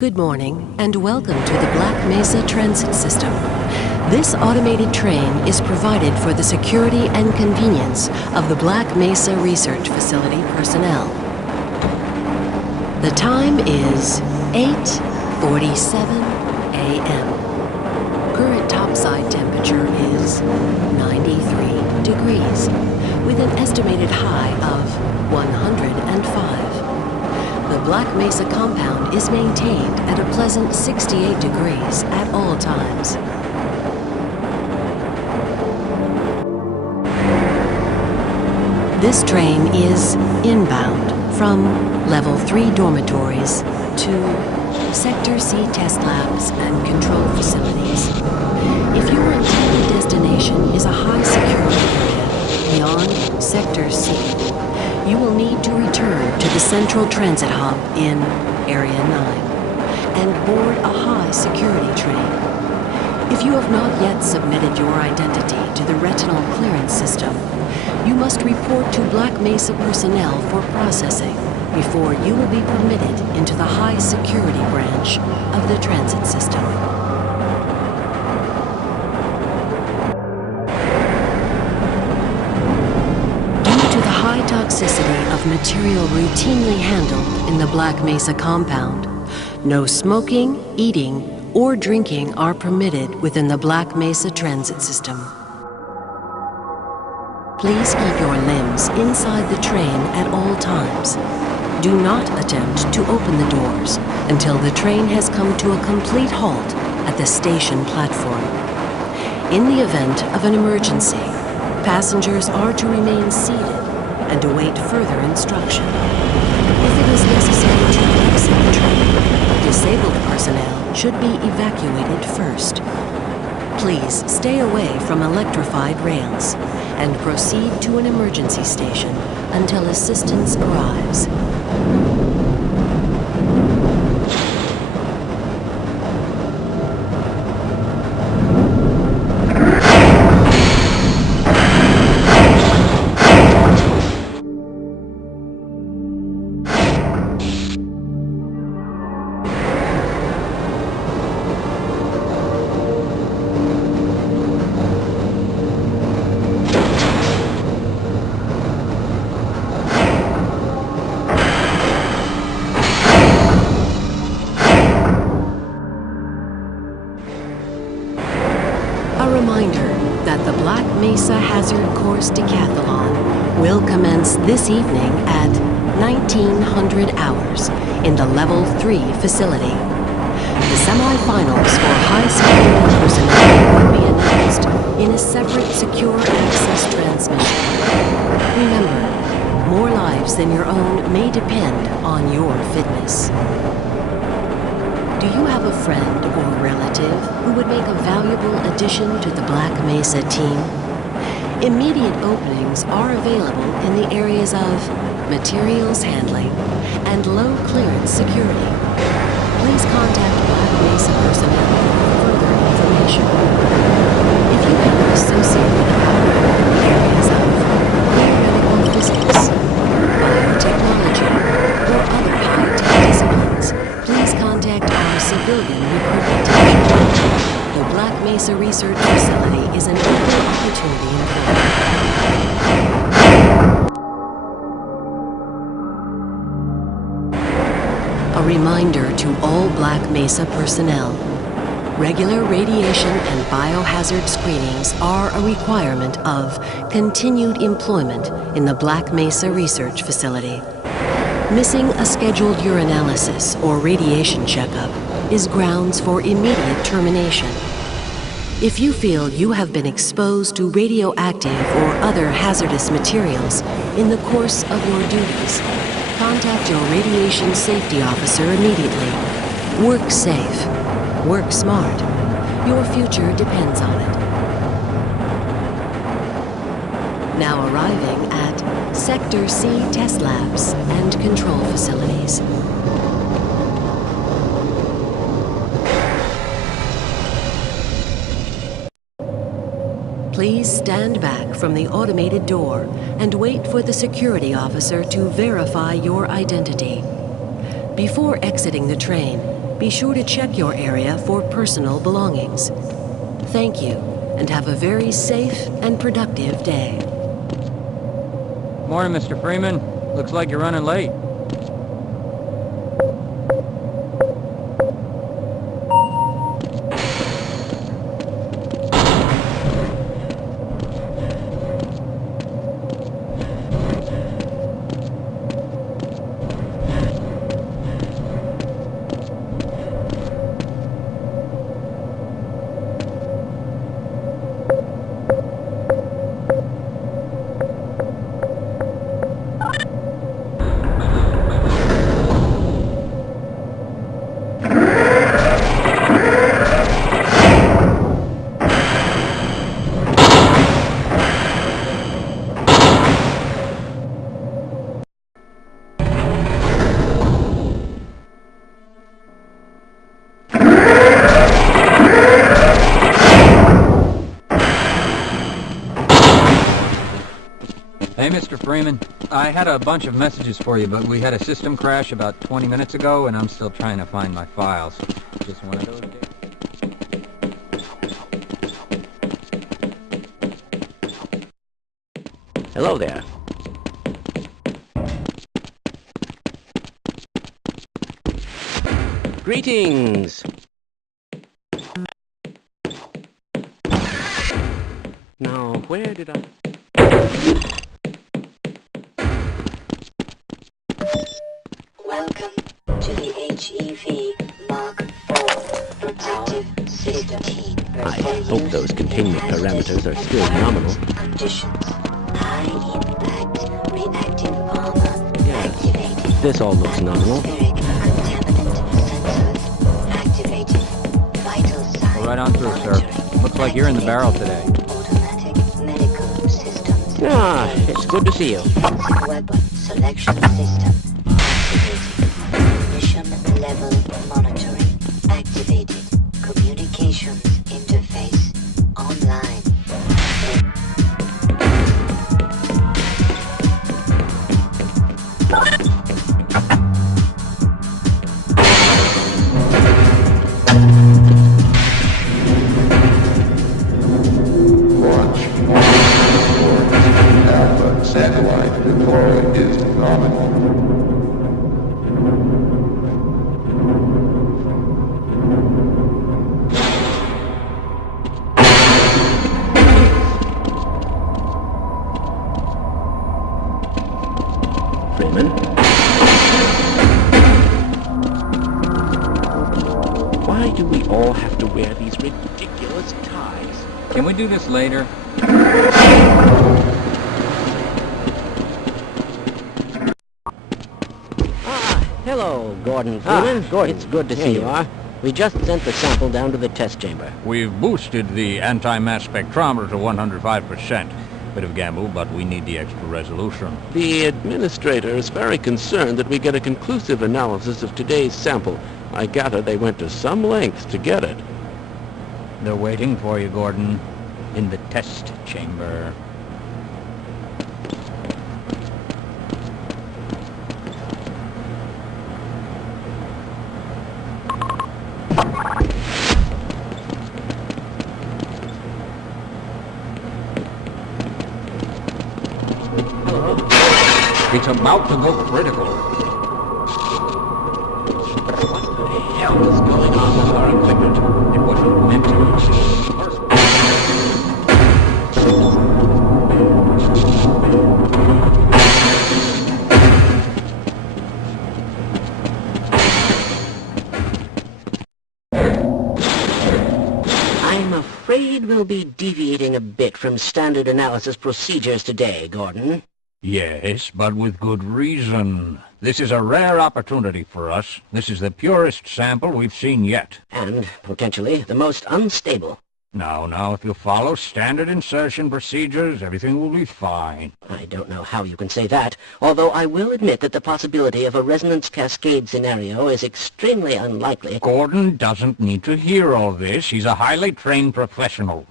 Good morning and welcome to the Black Mesa Transit System. This automated train is provided for the security and convenience of the Black Mesa Research Facility personnel. The time is 8:47 a.m. Current topside temperature is 93 degrees, with an estimated high of 105. The Black Mesa compound is maintained at a pleasant 68 degrees at all times. This train is inbound from Level 3 dormitories to Sector C test labs and control facilities. If your intended destination is a high security area beyond Sector C, you will need to return to the Central Transit Hub in Area 9 and board a high security train. If you have not yet submitted your identity to the retinal clearance system, you must report to Black Mesa personnel for processing before you will be permitted into the high security branch of the transit system. Toxicity of material routinely handled in the Black Mesa compound, no smoking, eating, or drinking are permitted within the Black Mesa transit system. Please keep your limbs inside the train at all times. Do not attempt to open the doors until the train has come to a complete halt at the station platform. In the event of an emergency, passengers are to remain seated and await further instruction. If it is necessary to exit the train, disabled personnel should be evacuated first. Please stay away from electrified rails and proceed to an emergency station until assistance arrives. Reminder that the Black Mesa Hazard Course Decathlon will commence this evening at 1900 hours in the Level 3 facility. The semifinals for high security personnel will be announced in a separate secure access transmission. Remember, more lives than your own may depend on your fitness. Do you have a friend or relative who would make a valuable addition to the Black Mesa team? Immediate openings are available in the areas of materials handling and low clearance security. Please contact Black Mesa personnel for further information. If you have an associate with a background in the areas of theoretical physics, biotechnology, or other high-tech disciplines, please contact our civilian recruitment team. The Black Mesa Research Facility is an equal opportunity employer. A reminder to all Black Mesa personnel. Regular radiation and biohazard screenings are a requirement of continued employment in the Black Mesa Research Facility. Missing a scheduled urinalysis or radiation checkup is grounds for immediate termination. If you feel you have been exposed to radioactive or other hazardous materials in the course of your duties, contact your radiation safety officer immediately. Work safe. Work smart. Your future depends on it. Now arriving at Sector C test labs and control facilities. Please stand back from the automated door and wait for the security officer to verify your identity. Before exiting the train, Be sure to check your area for personal belongings. Thank you, and have a very safe and productive day. Morning, Mr. Freeman. Looks like you're running late. Hey, Mr. Freeman. I had a bunch of messages for you, but we had a system crash about 20 minutes ago, and I'm still trying to find my files. Just one of those days. Hello there. Greetings! Now, where did I... Welcome to the HEV Mark IV Protective System. I hope those containment parameters are still nominal. Conditions. High impact reactive armor activated. Yes, this all looks nominal. Atmospheric contaminant sensors activated. Vital signs. Go right on through, sir. Looks like you're in the barrel today. Automatic medical systems. Ah, it's good to see you. Weapon selection system activated. Mission level monitoring activated. Communications interface online. Satellite deploy is nominal. Freeman? Why do we all have to wear these ridiculous ties? Can we do this later? Hello, Gordon Freeman. Gordon. It's good to see you. Are. We just sent the sample down to the test chamber. We've boosted the anti-mass spectrometer to 105%. Bit of gamble, but we need the extra resolution. The administrator is very concerned that we get a conclusive analysis of today's sample. I gather they went to some lengths to get it. They're waiting for you, Gordon, in the test chamber. It's about to go critical. What the hell is going on with our equipment? It wasn't meant to. I'm afraid we'll be deviating a bit from standard analysis procedures today, Gordon. Yes, but with good reason. This is a rare opportunity for us. This is the purest sample we've seen yet. And, potentially, the most unstable. Now, if you follow standard insertion procedures, everything will be fine. I don't know how you can say that, although I will admit that the possibility of a resonance cascade scenario is extremely unlikely. Gordon doesn't need to hear all this. He's a highly trained professional.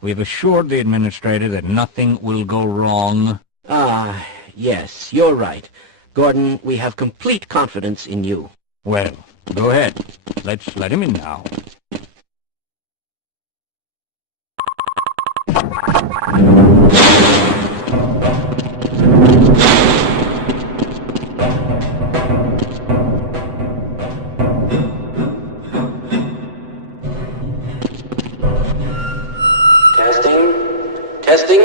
We've assured the administrator that nothing will go wrong. Ah, yes, you're right. Gordon, we have complete confidence in you. Well, go ahead. Let's let him in now. Testing.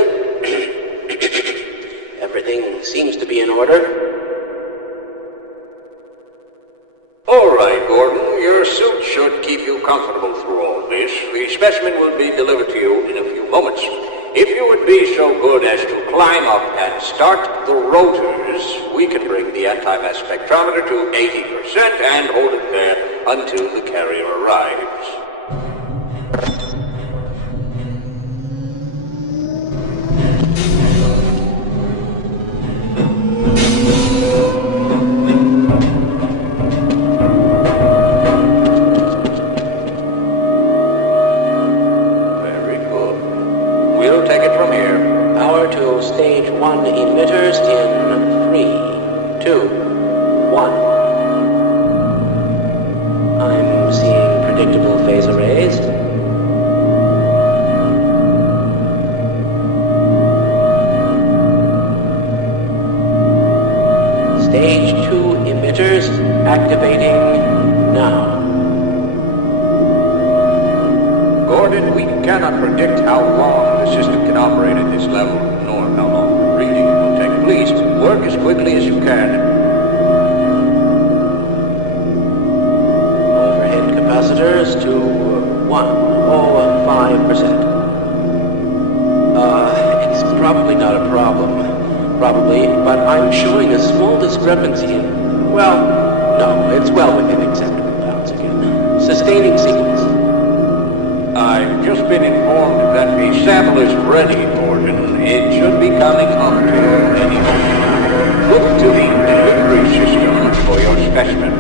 Everything seems to be in order. All right, Gordon. Your suit should keep you comfortable through all this. The specimen will be delivered to you in a few moments. If you would be so good as to climb up and start the rotors, we can bring the anti-mass spectrometer to 80% and hold it there until the carrier arrives. Stage 1 emitters in 3, 2, 1. I'm seeing predictable phase arrays. Stage 2 emitters activating now. Gordon, we cannot predict how long the system can operate at this level, nor how long the reading will take. Please, work as quickly as you can. Overhead capacitors to 105%. It's probably not a problem. Probably, but I'm showing a small discrepancy in... Well, no, it's well within acceptable bounds again. Sustaining sequence. I've just been informed that the sample is ready, Gordon. It should be coming up to you any moment. Look to the delivery system for your specimen.